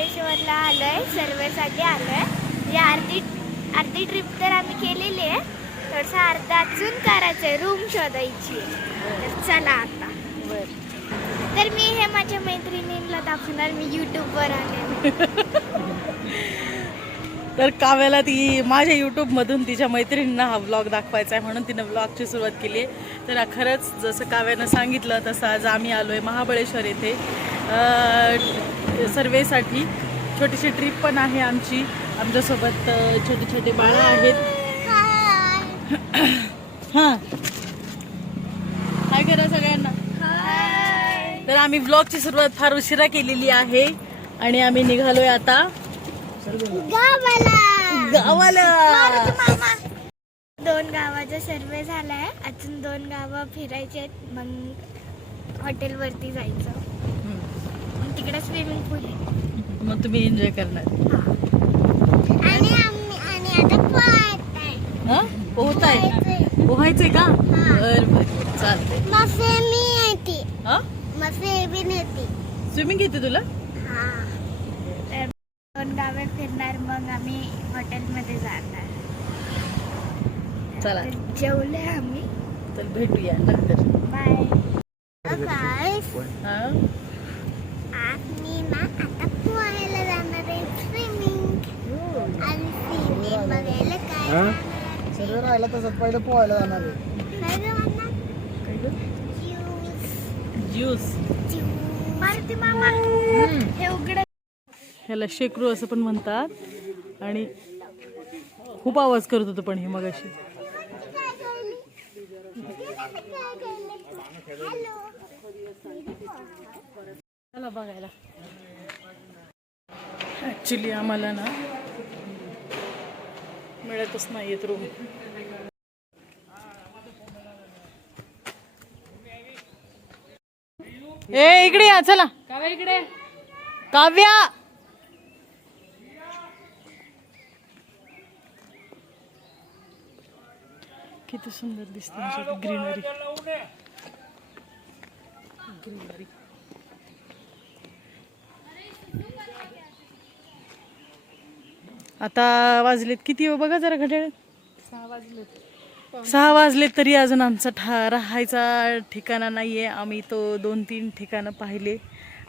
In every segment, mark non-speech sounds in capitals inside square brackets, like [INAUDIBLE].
महाबळेश्वरला आलो आहे सर्वेसाठी आलो आहे म्हणजे अर्धी अर्धी ट्रिप तर आम्ही केलेली आहे. थोडंसं अर्धा अजून करायचं आहे रूम शोधायची आहे. तर चला आता. तर मी हे माझ्या मैत्रिणींना दाखवणार मी यूट्यूबवर आले. तर काव्याला ती माझ्या यूट्यूबमधून तिच्या मैत्रिणींना हा व्लॉग दाखवायचा आहे म्हणून तिनं व्लॉगची सुरुवात केली आहे. तर खरंच जसं काव्यानं सांगितलं तसं आज आम्ही आलो आहे महाबळेश्वर येथे. सर्वेसाठी. छोटीशी ट्रिप पण आहे आमची. आमच्यासोबत छोटे छोटे बाळं आहेत. [COUGHS] हां. हाय करा सगळ्यांना. तर आम्ही व्लॉगची सुरुवात फार उशिरा केलेली आहे आणि आम्ही निघालोय आता गावाला. दोन गावाचा सर्वे झालाय. अजून दोन गावं फिरायचे आहेत. मग हॉटेलवरती जायचं. तिकडे स्विमिंग पूल आहे. मग तुम्ही एन्जॉय करणार. आणि आम्ही आणि आता पोहायचंय. हा? पोहताय? पोहायचंय. का? बर बर. चालतंय. मसे मी येते. हा? मसे बी नेते. स्विमिंग येते तुला? दोन गावे फिरणार मग आम्ही हॉटेलमध्ये जाणार. चला. जेवले आम्ही. तर भेटूया नंतर. बाय हा? आम्ही ना आता पोहायला जाणार आहे स्विमिंग आणि सिने बघायला काय सर्व राहिला तसंच पहिलं पोहायला जाणार आहे. ज्यूस मारुती मामा. हे उघड. ह्याला शेकरू असं पण म्हणतात. आणि खूप आवाज करत होतो पण हे मग अशी चला बघायला. ऍक्च्युली आम्हाला ना मिळतच नाही येत रूम ए इकडे या चला. काव्या इकडे. काव्या! किती सुंदर दिसते ग्रीनरी ग्रीनरी आता वाजलेत किती हो बघा जरा घड्याळ. सहा वाजलेत. तरी अजून आमचा ठा राहायचा ठिकाणा नाही आहे आम्ही तो दोन तीन ठिकाणं पाहिले.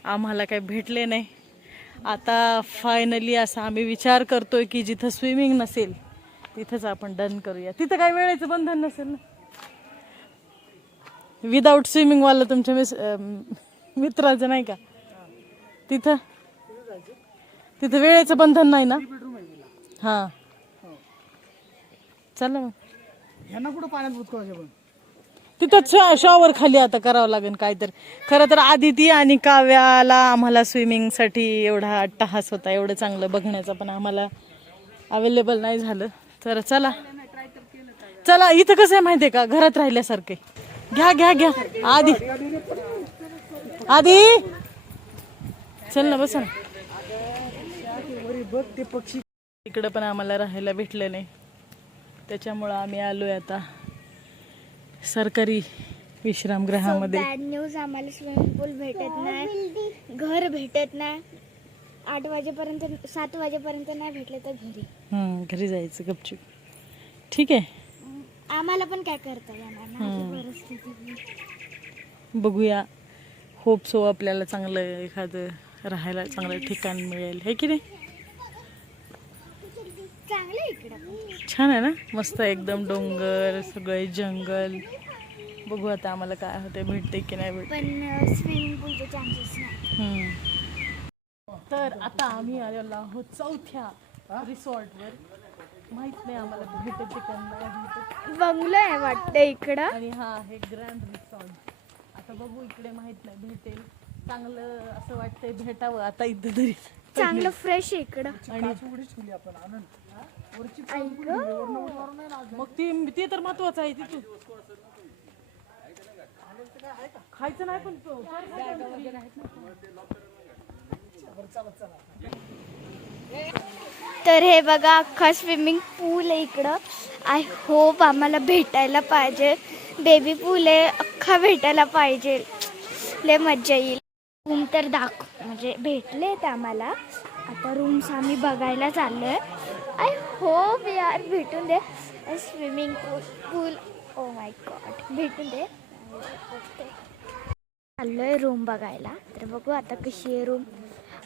आम्हाला काही भेटले नाही. आता फायनली असा आम्ही विचार करतोय की जिथं स्विमिंग नसेल तिथंच आपण डन करूया. तिथं काय वेळेचं बंधन नसेल ना? विदाऊट स्विमिंगवाला तुमच्या मिस मित्राचं नाही का? तिथं? तिथं वेळेचं बंधन नाही ना? हां. चला मग. कुठं पाण्यात पण? तिथंच शॉवर खाली आता करावं लागेल काहीतरी. खरं तर आदिती आणि काव्याला आम्हाला स्विमिंगसाठी एवढा अट्टहास होता एवढं चांगलं बघण्याचा पण आम्हाला अवेलेबल नाही झालं. तर चला. चला इथं कसं आहे माहितीये का? घरात राहिल्यासारखे घ्या घ्या घ्या. आधी आधी चल ना बसा ना. बघ ते पक्षी इकडं पण आम्हाला राहायला भेटलं नाही. त्याच्यामुळं आम्ही आलोय आता सरकारी विश्रामगृहामध्ये. बॅड न्यूज आम्हाला स्विमिंग पूल भेटत नाही. घर भेटत नाही. आठ वाजेपर्यंत सात वाजेपर्यंत नाही भेटले तर घरी. हं, घरी जायचं गपचूप. ठीक आहे. आम्हाला पण काय करता येणार नाही परिस्थिती बघूया. होप सो आपल्याला चांगलं एखादं राहायला चांगलं ठिकाण मिळेल. हे की नाही चांगलं आहे इकडं पण. छान आहे ना? मस्त एकदम डोंगर सगळे जंगल. बघू आता आम्हाला काय होते भेटते की नाही भेटते. तर आता आम्ही आलेलो आहोत चौथ्या रिसॉर्टवर. माहीत नाही आम्हाला भेटत का नाही भेटत. बंगलो आहे वाटतं इकडं. आणि हा आहे ग्रँड रिसॉर्ट आता बघू इकडे माहीत नाही भेटेल. चांगलं असं वाटतंय भेटावं आता इथं तरी. चांगलं फ्रेश आहे इकडं. मग ती ते तर महत्वाचं आहे तिथून. खायचं नाही पण तो. तर हे बघा अख्खा स्विमिंग पूल आहे इकडं. आय होप आम्हाला भेटायला पाहिजे. बेबी पूल आहे अख्खा भेटायला पाहिजे. लय मज्जा येईल. रूम तर दाख म्हणजे भेटले ते आम्हाला. आता रूम्स आम्ही बघायला चाललो आहे आय होप यार भेटून दे. Swimming pool pool oh my God भेटून दे. चाललो आहे रूम बघायला. तर बघू आता कशी आहे रूम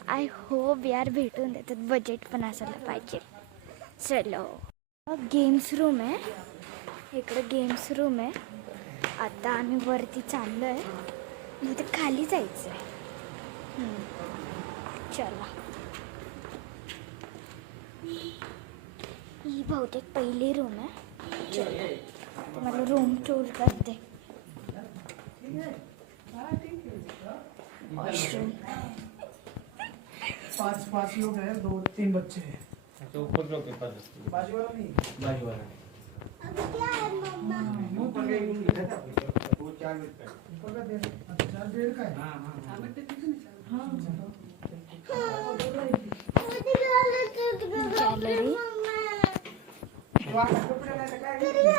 आय होप यार भेटून दे. त्यात बजेट पण असायला पाहिजे. चलो. गेम्स रूम आहे. इकडं गेम्स रूम आहे. आता आम्ही वरती चाललो आहे इथे खाली जायचं आहे चला। ही बहुतेक पहिली रूम आहे चलो। तुम्हाला रूम टूर करते वॉशरूम पाच पाच लोग हैं दो तीन बच्चे हैं। अच्छा ऊपर लोग के पास बाजू वाला नहीं। बाजू वाला ऊपर का एक रूम लिखा था वो चार मिनट का है। ऊपर का डेढ़ अच्छा डेढ़ का है। हाँ हाँ हाँ। गॅलरी तो आता कपडे नाही तर काय गॅलरी ना.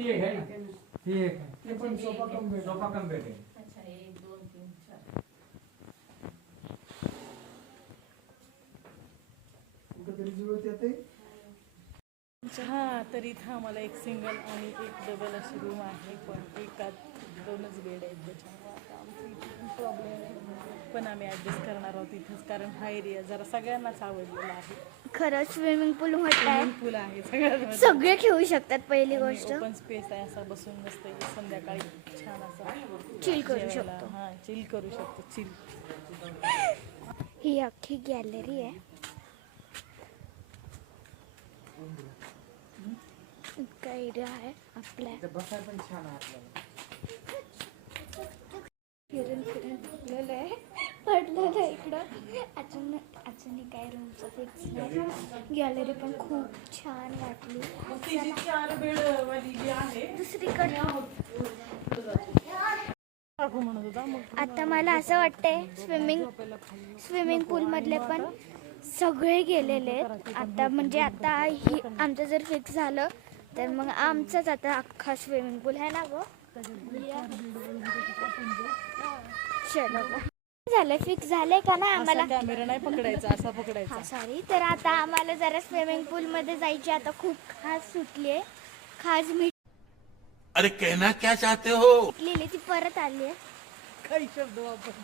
एक आहे. ते पण sofa cum bed sofa cum bed कुठेतरी जुळत येते हा तर इथं आम्हाला एक सिंगल आणि एक डबल अशी रूम आहे पण एकात दोनच बेड आहेत त्याच्यामुळे आता आमचं प्रॉब्लेम आहे. पण आम्ही ॲडजस्ट करणार आहोत इथंच कारण हा एरिया जरा सगळ्यांनाच आवडलेला आहे. खरंच स्विमिंग पूल म्हटलंय पूल आहे सगळ्यात सगळे खेळू शकतात पहिली गोष्ट. ओपन स्पेस आहे असा बसून मस्त संध्याकाळी छान असा चिल करू. शकतो. हा चिल करू शकतो चिल ही अख्खी गॅलरी आहे. इतका एरिया आहे आपल्या. बसाय पण छान आहे आपल्याला फिरून फिरून थकलेलं आहे. पडलेलं आहे इकडं. अजून अजूनही काय रूमचं फिक्स नाही. गॅलरी पण खूप छान वाटली. दुसरीकडे. आता मला असं वाटतंय स्विमिंग स्विमिंग पूलमधले पण सगळे गेलेले आहेत. आता म्हणजे आता ही आमचं जर फिक्स झालं तर मग आमचंच आता अख्खा स्विमिंग पूल आहे ना गो? चलो. झालं फिक्स झालंय का ना आम्हाला? कॅमेरा नाही पकडायचा असा पकडायचा. हा सॉरी तर आता आम्हाला जरा स्विमिंग पूलमध्ये जायची आता खूप खास सुटली आहे. खास अरे कहना क्या चाहते हो? मिटलेली ती परत आली आहे. काही शब्द कुठून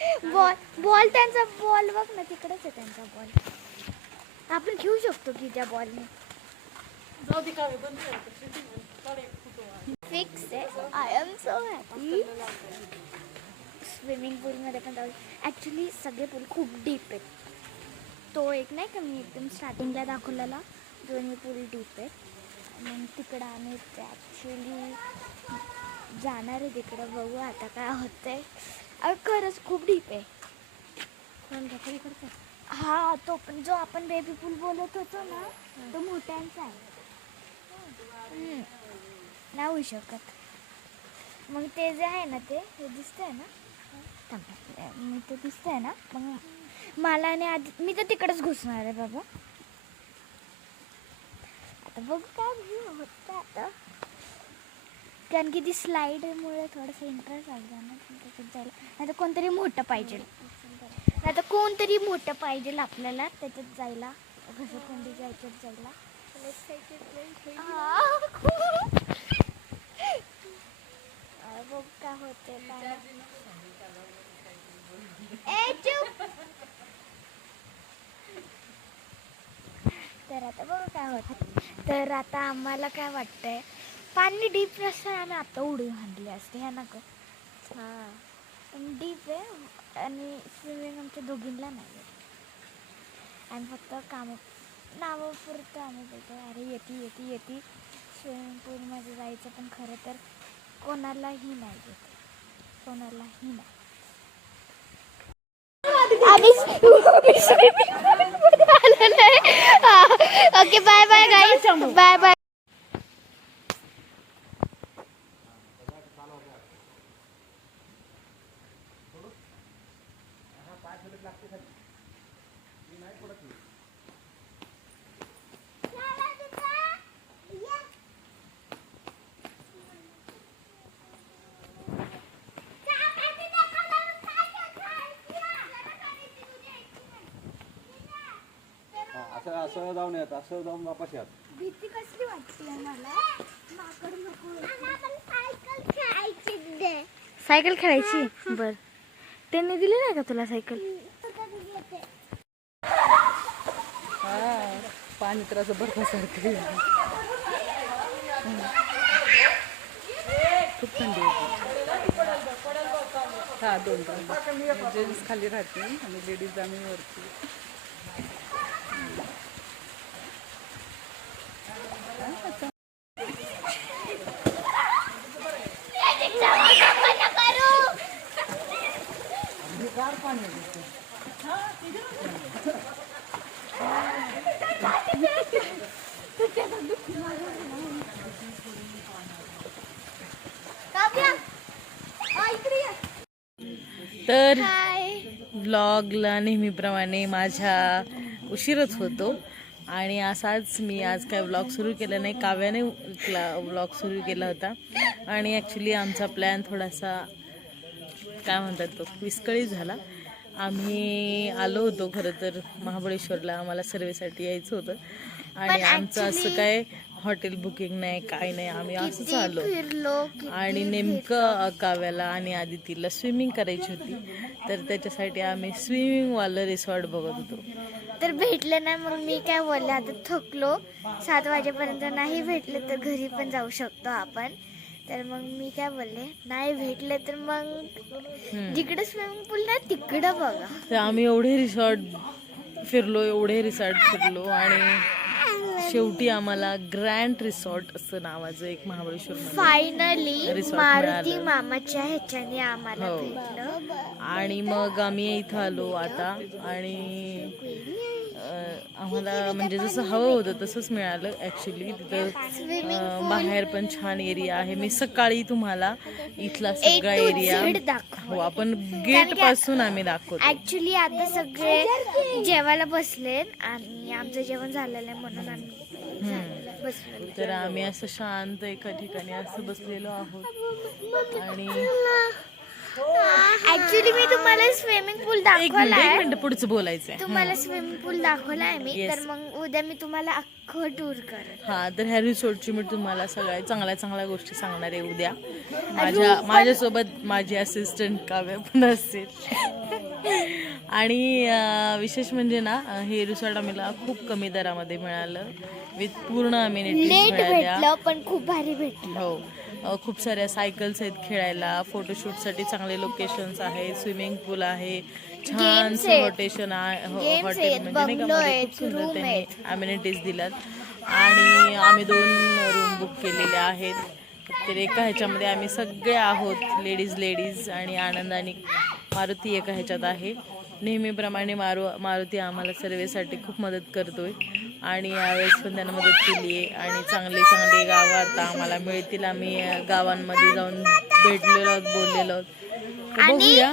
बोल. बॉल त्यांचा बॉल बघ ना तिकडेच आहे त्यांचा बॉल. आपण घेऊ शकतो की त्या बॉलने. जाऊ दे काय बंद आहे. फिक्स आहे I am so happy swimming पूलमध्ये पण जाऊ. ॲक्च्युली सगळे पूल खूप डीप आहेत. तो एक नाही का मी एकदम स्टार्टिंगला दाखवलेला? दोन्ही पूल डीप आहेत. मग तिकडं आम्ही ॲक्च्युली जाणार आहे तिकडं. बघू आता काय होतंय. अगं खरंच खूप डीप आहे. हा तो पण जो आपण बेबी पूल बोलत होतो ना तो मोठ्यांचा आहे. नाही होऊ शकत. मग ते जे आहे ना ते हे दिसतंय ना. मी ते दिसतंय ना? मग मला आणि आधी मी तर तिकडेच घुसणार आहे बाबा. आता बघू काय होतं आता. कारण की ती स्लाईडमुळे थोडंसं इंटरेस्ट आला ना त्याच्यात जायला नाही तर कोणतरी मोठं पाहिजे. नाही तर कोणतरी मोठं पाहिजे आपल्याला त्याच्यात जायला. घसरखंडीच्या जायच्यात जायला. बघ काय होते तर आता बघू काय होत तर आता आम्हाला काय वाटतंय? पाणी डीप नसतं आम्ही आता उडी हाणली असते ह्या नका हां. पण डीप आहे आणि स्विमिंग आमच्या दोघींना नाही येत. आणि फक्त काम नावापुरतं आम्ही बोलतो अरे येते येते येते. स्विमिंग पूलमध्ये जायचं पण खरं तर कोणालाही नाही येत. कोणालाही नाही. Okay bye bye guys bye bye हा, असं असं जाऊन येत असं जाऊन वापस यात. भीती कसली वाटते मला माकड नको सायकल खेळायची सायकल खेळायची? बर. त्यांनी दिली नाही का तुला सायकल? पाणी तर असं बर्फासारखं खूप थंडी होती. हा दोन दोन जेंट्स खाली राहते आणि लेडीज आम्ही वरती. तर हाय व्लॉगला नेहमीप्रमाणे माझ्या उशीरच होतो. आणि असाच मी आज काय व्लॉग सुरू केला नाही काव्याने व्लॉग सुरू केला होता. आणि ॲक्च्युली आमचा प्लॅन थोडासा काय म्हणतात तो विस्कळीत झाला. आम्ही आलो होतो खरं तर महाबळेश्वरला आम्हाला सर्वेसाठी यायचं होतं. आणि आमचं असं काय हॉटेल बुकिंग नाही काय नाही आम्ही असंच आलो फिरलो आणि नेमकं काव्याला आणि आदितीला स्विमिंग करायची होती. तर त्याच्यासाठी आम्ही स्विमिंगवालं रिसॉर्ट बघत होतो. तर भेटलं नाही मग मी काय बोलले आता थकलो. सात वाजेपर्यंत नाही भेटलं तर घरी पण जाऊ शकतो आपण. तर मग मी काय बोलले नाही भेटले तर मग जिकडे स्विमिंग पूल नाही तिकडं बघा. तर आम्ही एवढे रिसॉर्ट फिरलो एवढे रिसॉर्ट फिरलो आणि शेवटी आम्हाला ग्रँड रिसॉर्ट असं नावाचं एक महाबळेश्वर फायनली Resort मारुती मिळालं. मामाच्या ह्याच्याने आम्हाला हो. भेटलं आणि मग आम्ही इथं आलो आता आणि आम्हाला म्हणजे जसं हवं होतं तसंच मिळालं ऍक्च्युली तिथं बाहेर पण छान एरिया आहे. मी सकाळी तुम्हाला इथला सगळा एरिया. हो आपण गेटपासून आम्ही दाखवतो. ऍक्च्युली आता सगळे जेवायला बसलेत आणि आमचं जेवण झालेलं आहे म्हणून आम्ही बसलो तर आम्ही असं शांत एका ठिकाणी असं बसलेलो आहोत. आणि ऍक्च्युली मी तुम्हाला स्विमिंग पूल दाखवलाय. मिनिट पुढचं बोलायचंय. तुम्हाला स्विमिंग पूल दाखवलाय मी. Yes. तर मग उद्या मी तुम्हाला अख्खं टूर करेन. हा तर ह्या रिसोर्टची मी तुम्हाला सगळ्या चांगल्या चांगल्या गोष्टी सांगणार आहे उद्या. माझ्या माझ्यासोबत माझी असिस्टंट काव्य पण असेल. आणि अं, विशेष म्हणजे ना अं, हे रिसॉर्ट आम्हाला खूप कमी दरामध्ये मिळालं. विथ पूर्ण अम्युनिटीज लेट मिळाल्या. भेटलं पण खूप भारी भेटलं. हो. खूप साऱ्या सायकल्स आहेत खेळायला फोटोशूटसाठी चांगले लोकेशन्स आहेत स्विमिंग पूल आहे छान. हॉटेशन आहे हॉटेल म्हणजे नाही का खूप सुंदर त्यांनी. अम्युनिटीज दिल्यात आणि आम्ही दोन रूम बुक केलेल्या आहेत तर एका ह्याच्यामध्ये आम्ही सगळे आहोत लेडीज लेडीज आणि आनंद आणि मारुती एका ह्याच्यात आहे नेहमीप्रमाणे मारू मारुती आम्हाला सर्वेसाठी खूप मदत करतोय आणि यावेळेस पण त्यानं मदत केली आहे. आणि चांगले चांगले गावं आता आम्हाला मिळतील. आम्ही गावांमध्ये जाऊन भेटलेलो आहोत बोललेलो आहोत. बघूया.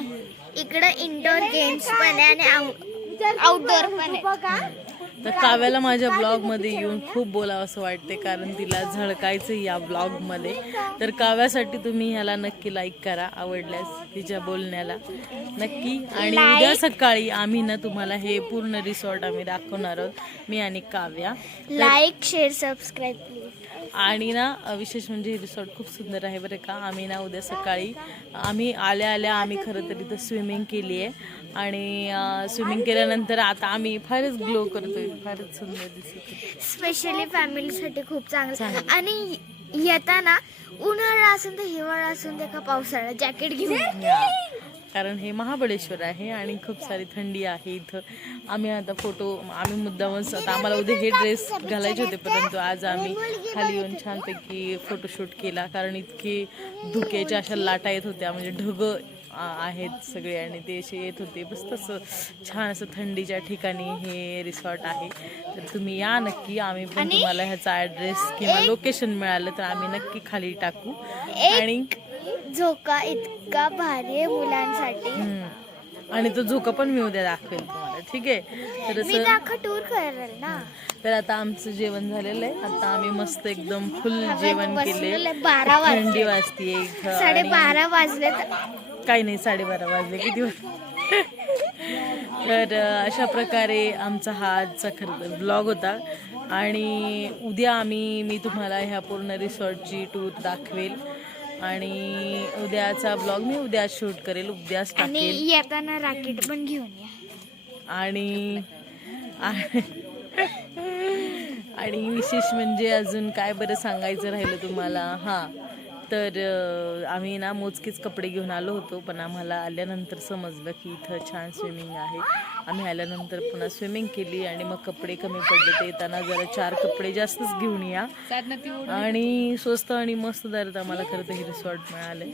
इकडं इंडोर गेम्स पण आहे आणि आउटडोर पण आहे. तर काव्याला माझ्या ब्लॉगमध्ये येऊन खूप बोलावं असं वाटते कारण तिला झळकायचं या ब्लॉगमध्ये. तर काव्यासाठी तुम्ही ह्याला नक्की लाईक करा आवडल्यास तिच्या बोलण्याला. नक्की. आणि उद्या सकाळी आम्ही ना तुम्हाला हे पूर्ण रिसॉर्ट आम्ही दाखवणार आहोत मी आणि Kavya. Like share subscribe please आणि ना विशेष म्हणजे हे रिसॉर्ट खूप सुंदर आहे बरं का. आम्ही ना उद्या सकाळी आम्ही आल्या आल्या आम्ही खरं तर इथं स्विमिंग केली आहे आणि स्विमिंग केल्यानंतर आता आम्ही फारच ग्लो करतोय. फारच सुंदर दिसत स्पेशली फॅमिलीसाठी खूप चांगलं. आणि येताना उन्हाळा असून ते हिवाळा असून ते का पावसाळा जॅकेट घेऊन. कारण हे महाबळेश्वर आहे आणि खूप सारी थंडी आहे इथं. आम्ही आता फोटो आम्ही मुद्दामच आता आम्हाला उद्या हे ड्रेस घालायचे होते परंतु आज आम्ही खाली येऊन छानपैकी फोटोशूट केला. कारण इतके धुक्याच्या अशा लाटा येत होत्या. म्हणजे ढग आहेत सगळे आणि ते असे येत होते. बस तसं छान असं थंडीच्या ठिकाणी हे रिसॉर्ट आहे. तर तुम्ही या नक्की. आम्ही पण तुम्हाला ह्याचा ॲड्रेस किंवा लोकेशन मिळालं तर आम्ही नक्की खाली टाकू. आणि झोका इतका भारी आहे मुलांसाठी. आणि तो झोका पण मी उद्या दाखवेल तुम्हाला. ठीक आहे? तर मी असं टूर करेल ना. तर आता आमचं जेवण झालेलं आहे. आता आम्ही मस्त एकदम फुल जेवण केले बारा. थंडी वाजते इथं. आणि- साडेबारा वाजले काही नाही साडेबारा वाजले किती? तर अशा प्रकारे आमचा हा आजचा खरं ब्लॉग होता. आणि उद्या आम्ही मी तुम्हाला ह्या पूर्ण रिसॉर्टची टूर दाखवेल. आणि उद्याचा ब्लॉग मी उद्या शूट करेल उद्याच टाकेल. येताना राकेट पण घेऊन या. आणि आणि विशेष म्हणजे अजून काय बरं सांगायचं राहिलं तुम्हाला? हां. तर आम्ही ना मोजकेच कपडे घेऊन आलो होतो पण आम्हाला आल्यानंतर समजलं की इथं छान स्विमिंग आहे. आम्ही आल्यानंतर पुन्हा स्विमिंग केली आणि मग कपडे कमी पडले. ते येताना जरा चार कपडे जास्तच घेऊन या. आणि स्वस्त आणि मस्त दरात आम्हाला खरं तर हे रिसॉर्ट मिळाले.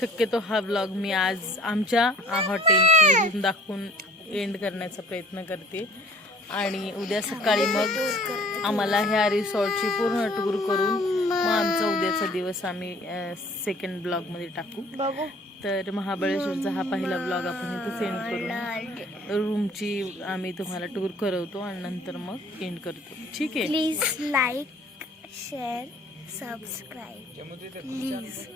शक्यतो हा ब्लॉग मी आज आमच्या हॉटेलची रूम दाखवून एंड करण्याचा प्रयत्न करते. आणि उद्या सकाळी मग आम्हाला ह्या रिसॉर्टची पूर्ण टूर करून मग आमचा उद्याचा दिवस आम्ही सेकंड ब्लॉगमध्ये टाकू. तर महाबळेश्वरचा हा पहिला ब्लॉग आपण इथं सेंड करून रूमची आम्ही तुम्हाला टूर करवतो आणि नंतर मग एंड करतो. ठीक आहे? Please like share subscribe please